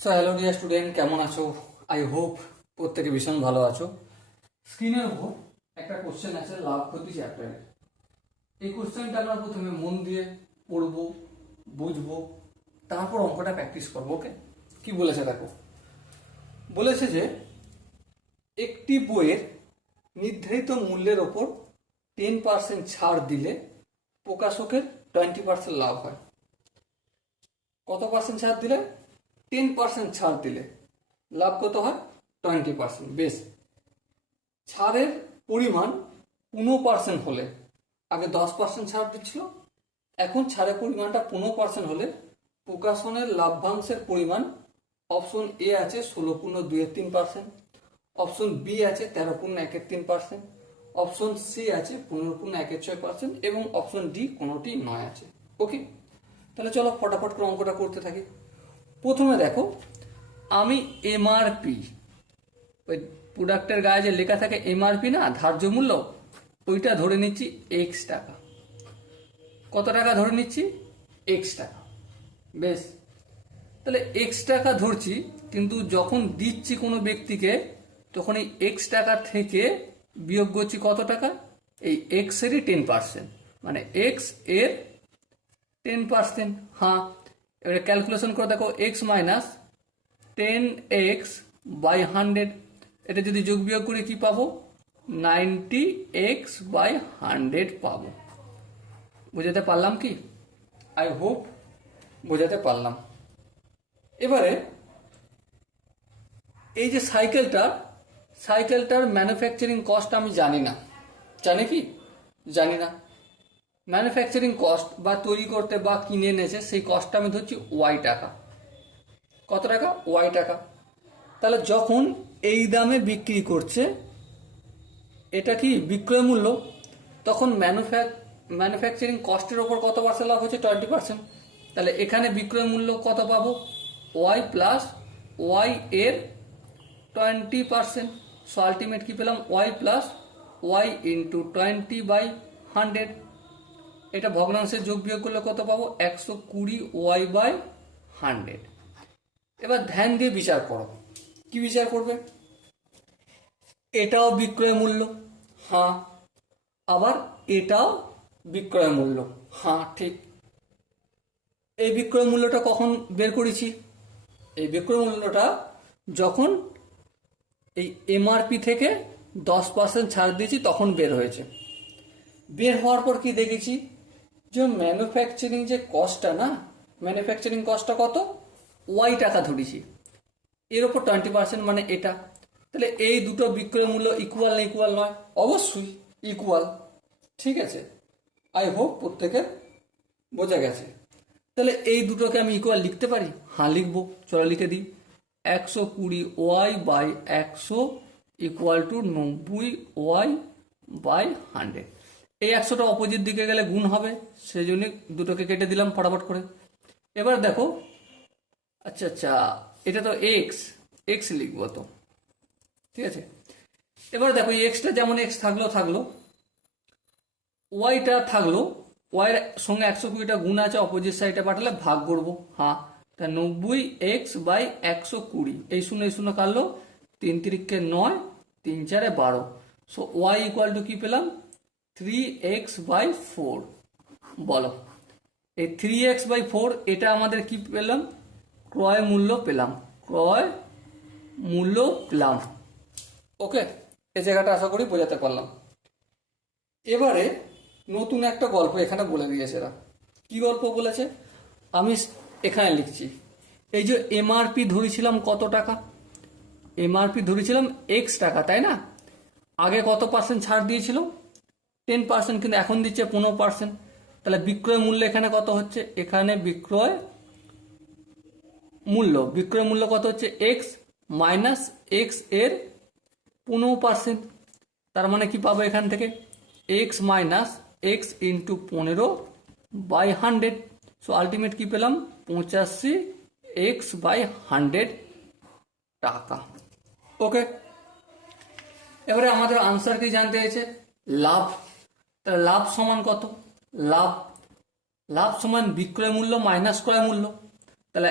So hello dear student, কেমন আছো? I hope প্রত্যেকে ভীষণ ভালো আছো। স্ক্রিনের উপর একটা কোশ্চেন আছে লাভ ক্ষতি চ্যাপ্টারের। এই কোশ্চেনটা আমরা প্রথমে মন দিয়ে পড়বো, বুঝবো, তারপর অঙ্কটা প্র্যাকটিস করবো। ওকে, কি বলেছে দেখো। বলেছে যে একটি বইয়ের নির্ধারিত মূল্যের ওপর 10% ছাড় দিলে প্রকাশকের 20% লাভ হয়। কত পার্সেন্ট ছাড় দিলে? 10% ছাড় দিলে লাভ কত হয়? 20%। বেশ, ছাড়ের পরিমাণ 15% হলে, আগে 10% ছাড় দিচ্ছিল, এখন ছাড়ের পরিমাণটা 15% হলে প্রকাশনের লাভ্যাংশের পরিমাণ অপশন এ আছে 16.2-3%, অপশন বি আছে 13.1-3%, অপশন সি আছে 15.16% এবং অপশন ডি কোনোটি নয় আছে। ওকে, তাহলে চলো ফটাফট করে অঙ্কটা করতে থাকি। প্রথমে দেখো, আমি এমআরপি, ওই প্রোডাক্টের গায়ে যে লেখা থাকে এমআরপি না, ধার্য মূল্য, ওইটা ধরে নিচ্ছি এক্স টাকা। কত টাকা ধরে নিচ্ছি? এক্স টাকা। বেশ, তাহলে এক্স টাকা ধরছি, কিন্তু যখন দিচ্ছি কোনো ব্যক্তিকে তখন এই এক্স টাকা থেকে বিয়োগ করছি কত টাকা? এই এক্স এরই 10%, মানে এক্স এর 10%। হ্যাঁ, এবারে ক্যালকুলেশন করে দেখো, এক্স মাইনাস 10x/100, এটা যদি যোগ বিয়োগ করে কি পাবো? 90x/100 পাবো। বোঝাতে পারলাম কি? আই হোপ বোঝাতে পারলাম। এবারে এই যে সাইকেলটার ম্যানুফ্যাকচারিং কস্ট আমি জানি না। জানি কি? জানি না। ম্যানুফ্যাকচারিং কস্ট বা তৈরি করতে বা কিনে এনেছে সেই কস্টটা আমি ধরছি ওয়াই টাকা। কত টাকা? ওয়াই টাকা। তাহলে যখন এই দামে বিক্রি করছে, এটা কি বিক্রয় মূল্য, তখন ম্যানুফ্যাকচারিং কস্টের ওপর কত পার্সেন্ট লাভ হচ্ছে? 20%। তাহলে এখানে বিক্রয় মূল্য কত পাবো? ওয়াই প্লাস ওয়াই এর 20%। সো আলটিমেট কি পেলাম? Y plus Y into 20/100। এটা ভগ্নাংশের যোগ বিয়োগ করলে কত পাবো? 120 ওয়াই/100। এবার ধ্যান দিয়ে বিচার করো। কি বিচার করবে? এটাও বিক্রয় মূল্য, হ্যাঁ, আবার এটাও বিক্রয় মূল্য, হ্যাঁ ঠিক। এই বিক্রয় মূল্যটা কখন বের করেছি? এই বিক্রয় মূল্যটা যখন এই এমআরপি থেকে 10% ছাড় দিয়েছি তখন বের হয়েছে। বের হওয়ার পর কি দেখেছি? যে ম্যানুফ্যাকচারিং যে কস্টটা না, ম্যানুফ্যাকচারিং কস্টটা কত? ওয়াই টাকা ধরেছি, এর ওপর 20% মানে এটা। তাহলে এই দুটো বিক্রয় মূল্য ইকুয়াল না ইকুয়াল নয়? অবশ্যই ইকুয়াল। ঠিক আছে, আই হোপ প্রত্যেকের বোঝা গেছে। তাহলে এই দুটোকে আমি ইকুয়াল লিখতে পারি? হ্যাঁ লিখবো, চলো লিখে দিই। 120 ওয়াই/100 ইকুয়াল টু 90 ওয়াই/100। এই 100টা অপোজিট দিকে গেলে গুণ হবে, সেই জন্য দুটোকে কেটে দিলাম ফটাফট করে। এবার দেখো, আচ্ছা আচ্ছা, এটা তো এক্স, এক্স লিখবো তো, ঠিক আছে। এবার দেখো, এক্সটা যেমন এক্স থাকলো, ওয়াইটা থাকলো, ওয়াইয়ের সঙ্গে 120টা গুণ আছে, অপোজিট সাইডে পাঠালে ভাগ করবো। হ্যাঁ, তা 90x/120, এই শূন্য কাটলো, 3 3 9, 3 4 12। সো ওয়াই ইকুয়াল টু কি পেলাম? 3x/4। বলো, এই 3x/4 এটা আমাদের কি পেলাম? ক্রয় মূল্য পেলাম, ক্রয় মূল্য পেলাম। ওকে, এই জায়গাটা আশা করি বোঝাতে পারলাম। এবারে নতুন একটা গল্প এখানে বলে দিয়েছে এরা। কি গল্প বলেছে আমি এখানে লিখছি। এই যে এমআরপি ধরেছিলাম কত টাকা? এমআরপি ধরেছিলাম এক্স টাকা, তাই না? আগে কত পার্সেন্ট ছাড় দিয়েছিল? 10%, কিন্তু এখন দিচ্ছে 15%। তাহলে বিক্রয় মূল্য এখানে কত হচ্ছে? এখানে বিক্রয় মূল্য কত হচ্ছে? এক্স মাইনাস এক্স এর 15%। তার মানে কি পাবো এখান থেকে? X minus x into 15/100। So ultimate কি পেলাম? 85x/100 টাকা। ওকে, এবারে আমাদের আনসার কি জানতে চাইছে? লাভ। তাহলে লাভ সমান কত? লাভ সমান বিক্রয় মূল্য মাইনাস ক্রয় মূল্য। তাহলে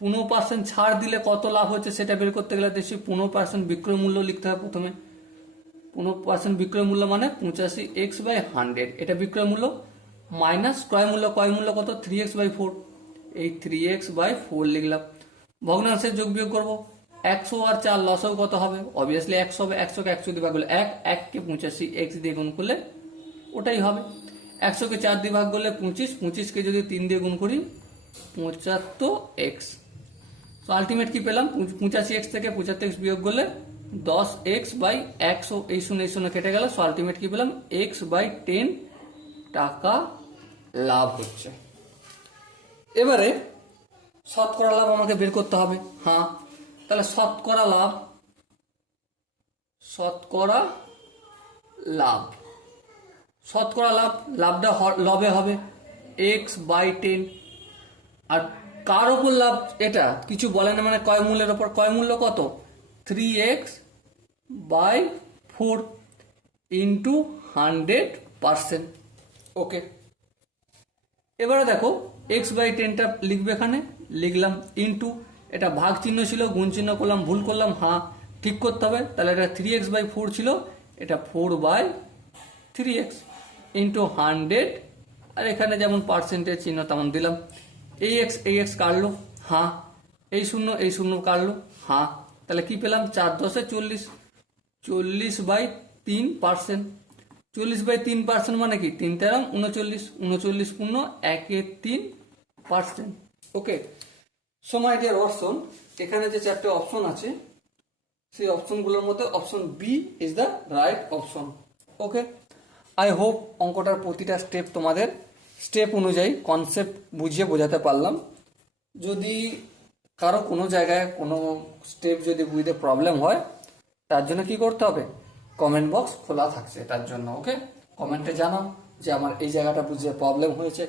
15% ছাড় দিলে কত লাভ হচ্ছে সেটা বের করতে গেলে দেখছি 15% বিক্রয় মূল্য লিখতে হবে প্রথমে। 15% বিক্রয় মূল্য মানে 85x/100, এটা বিক্রয় মূল্য, মাইনাস ক্রয় মূল্য কত 3x/4, এই 3x/4 লিখলাম। ভগ্নাংশের যোগ বিয়োগ করবো, 100 আর 4 লসও কত হবে, অবভিয়াসলি 100 হবে, 100কে 100 দিয়ে ভাগ করলে 1কে 85x দিয়ে গুণ করলে ওটাই হবে। 100কে 4 দিয়ে ভাগ করলে 25, 25কে যদি 3 দিয়ে গুণ করি 75x। তো আলটিমেট কি পেলাম, 85x থেকে 75x বিয়োগ করলে 10x/100, এই শূন্য কেটে গেল। সো আলটিমেট কি পেলাম, x/10 টাকা লাভ হচ্ছে। এবারে শতকরা লাভ আমাকে বের করতে হবে। হ্যাঁ, তাহলে শতকরা লাভ, লাভটা লবে হবে x/10। আর কার ওপর লাভ, এটা কিছু বলে না, মানে ক্রয় মূল্যের ওপর। ক্রয় মূল্য কত, 3x/4 ইন্টু 100%। ওকে, এবারে দেখো x/10টা লিখবে, এখানে লিখলাম, ইন্টু, এটা ভাগ চিহ্ন ছিল, গুণ চিহ্ন করলাম, ভুল করলাম, হ্যাঁ ঠিক করতে হবে। তাহলে এটা 3x/4 ছিল, এটা 4/3x ইন্টু 100, আর এখানে যেমন পার্সেন্টেজ চিহ্ন তেমন দিলাম। এই এক্স কাটলো, হ্যাঁ, এই শূন্য কাটলো, হ্যাঁ, তাহলে কি পেলাম, 4 10 40, 40/3%। 40/3% মানে কি, 3 তেরং 39, 39 পূর্ণ 1/3%। Okay, so my dear option, এখানে যে 4টে অপশন আছে সেই অপশনগুলোর মধ্যে option B is the right option. Okay, I hope অঙ্কটার প্রতিটা স্টেপ তোমাদের স্টেপ অনুযায়ী কনসেপ্ট বুঝিয়ে বোঝাতে পারলাম। যদি কারো কোনো জায়গায় কোনো স্টেপ যদি বুঝতে প্রবলেম হয়, তার জন্য কি করতে হবে, কমেন্ট বক্স খোলা থাকছে তার জন্য। ওকে, কমেন্টে জানাও যে আমার এই জায়গাটা বুঝতে প্রবলেম হয়েছে,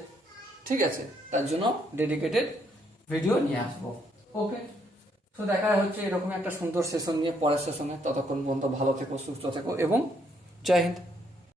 ঠিক আছে, তার জন্য ডেডিকেটেড ভিডিও নিয়ে আসবো। ওকে, তো দেখা হচ্ছে এরকম একটা সুন্দর সেশন নিয়ে পরের সেশনে। ততক্ষণ পর্যন্ত ভালো থেকো, সুস্থ থেকো এবং জয় হিন্দ।